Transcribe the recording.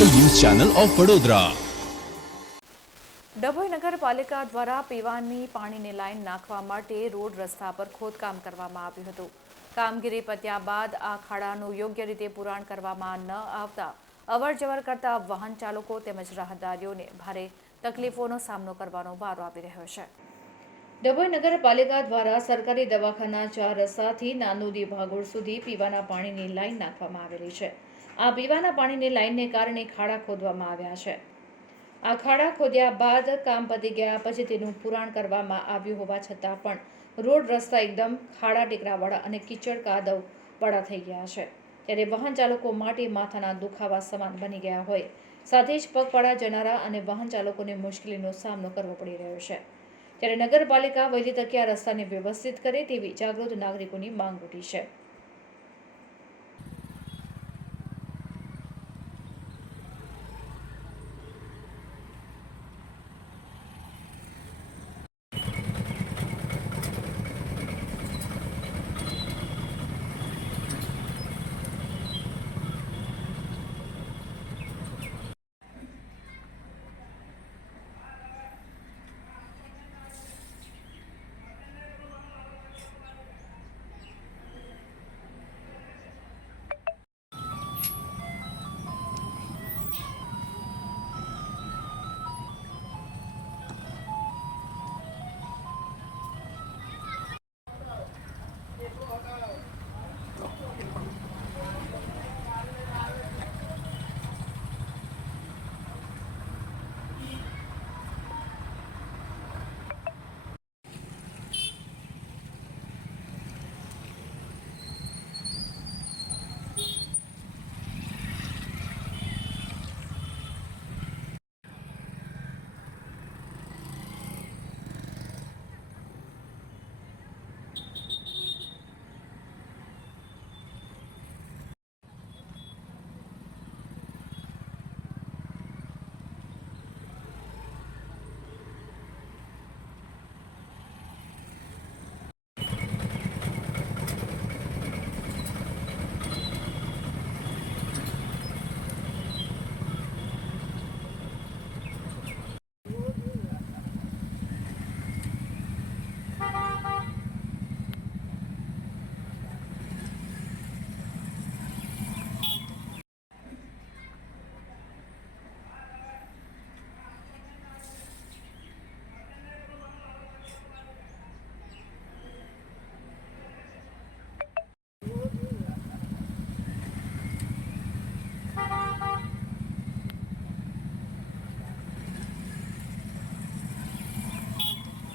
Channel of Vadodara. Dabhoi નગરપાલિકા દ્વારા પીવાની પાણીની લાઈન નાખવા માટે રોડ રસ્તા પર ખોદકામ કરવામાં આવ્યું હતું. કામગીરી પત્યા બાદ આ ખાડાનું યોગ્ય રીતે પુરાણ કરવામાં ન આવતા અવરજવર કરતા વાહન ચાલકો તેમજ રાહદારીઓને ભારે તકલીફોનો સામનો કરવાનો વારો આવી રહ્યો છે. ડભોઈ નગરપાલિકા દ્વારા સરકારી દવાખાના ચાર રસ્તાથી નાનોદી ભાગોળ સુધી પીવાના પાણીની લાઈન નાખવામાં આવેલી છે. આ પીવાના પાણીની લાઇનને કારણે ખાડા ખોદવામાં આવ્યા છે. આ ખાડા ખોદ્યા બાદ કામ પતી ગયા પછી તેનું પુરાણ કરવામાં આવ્યું હોવા છતાં પણ રોડ રસ્તા એકદમ ખાડા ટેકરાવાળા અને કીચડ કાદવ વાળા થઈ ગયા છે. ત્યારે વાહન ચાલકો માટે માથાના દુખાવા સમાન બની ગયા હોય. સાથે જ પગપાળા જનારા અને વાહન ચાલકોને મુશ્કેલીનો સામનો કરવો પડી રહ્યો છે. ત્યારે નગરપાલિકા વહેલી તકે આ રસ્તાને વ્યવસ્થિત કરે તેવી જાગૃત નાગરિકોની માંગ ઉઠી છે.